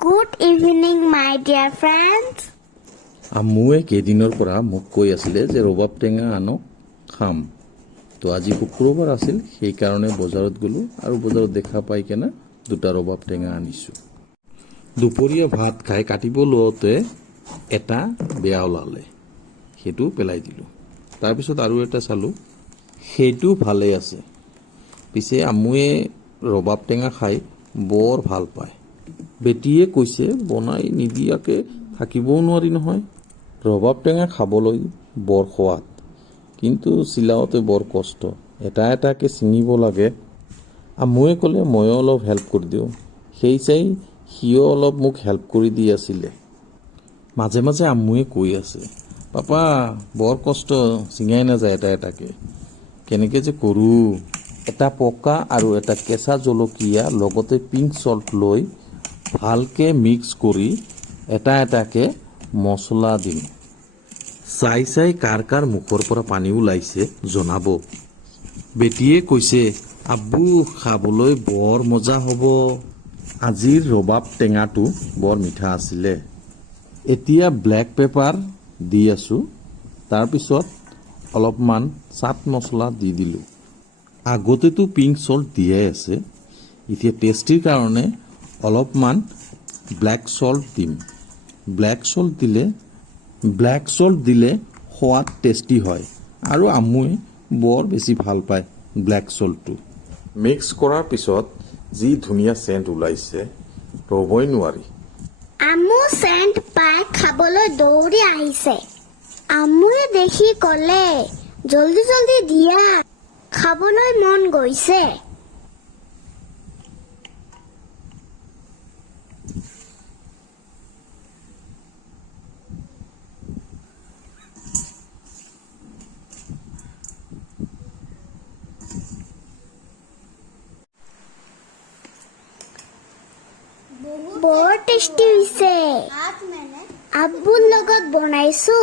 Good evening, my dear friends. আম্মুৱে কেইদিনৰ পৰা মোক কৈ আছিলে যে ৰবাব টেঙা আনক খাম। তো আজি শুক্ৰবাৰ আছিল, সেইকাৰণে বজাৰত গ'লোঁ আৰু বজাৰত দেখা পাই কেনে দুটা ৰবাব টেঙা আনিছোঁ। দুপৰীয়া ভাত খাই কাটিব লওঁতে এটা বেয়া ওলালে, সেইটো পেলাই দিলোঁ। তাৰপিছত আৰু এটা চালোঁ, সেইটো ভালে আছে। পিছে আম্মুৱে ৰবাব টেঙা খাই বৰ ভাল পায়। বেটীয়ে কৈছে বনাই নিদিয়াকৈ থাকিবও নোৱাৰি নহয়। ৰবাব টেঙা খাবলৈ বৰ সোৱাদ, কিন্তু চিলাওঁতে বৰ কষ্ট। এটা এটাকৈ ছিঙিব লাগে। আম্মুৱে ক'লে ময়ো অলপ হেল্প কৰি দিওঁ, সেই চাই সিও অলপ মোক হেল্প কৰি দি আছিলে। মাজে মাজে আম্মুৱে কৈ আছে, পাপা বৰ কষ্ট, ছিঙাই নাযায় এটা এটাকৈ, কেনেকৈ যে কৰোঁ। এটা পকা আৰু এটা কেঁচা জলকীয়া লগতে পিংক চল্ট লৈ ভালকৈ মিক্স কৰি এটা এটাকৈ মছলা দিম। চাই চাই কাৰ কাৰ মুখৰ পৰা পানী ওলাইছে জনাব। বেটীয়ে কৈছে আব্বু খাবলৈ বৰ মজা হ'ব। আজিৰ ৰবাব টেঙাটো বৰ মিঠা আছিলে। এতিয়া ব্লেক পেপাৰ দি আছোঁ, তাৰপিছত অলপমান চাট মছলা দি দিলোঁ। আগতেতো পিংক চল্ট দিয়াই আছে, এতিয়া টেষ্টিৰ কাৰণে অলপমান ব্লেক চল্ট দিম। ব্লেক চল্ট দিলে সোৱাদ টেষ্টি হয় আৰু আম্মুৱে বৰ বেছি ভাল পায় ব্লেক চল্টটো। মিক্স কৰাৰ পিছত যি ধুনীয়া চেণ্ট ওলাইছে, ৰ'বই নোৱাৰি। আম্মু চেণ্ট পাই খাবলৈ দৌৰি আহিছে। আম্মুৱে দেখি ক'লে, জল্দি জল্দি দিয়া, খাবলৈ মন গৈছে। বৰ টেষ্টি হৈছে। আব্বুৰ লগত বনাইছো।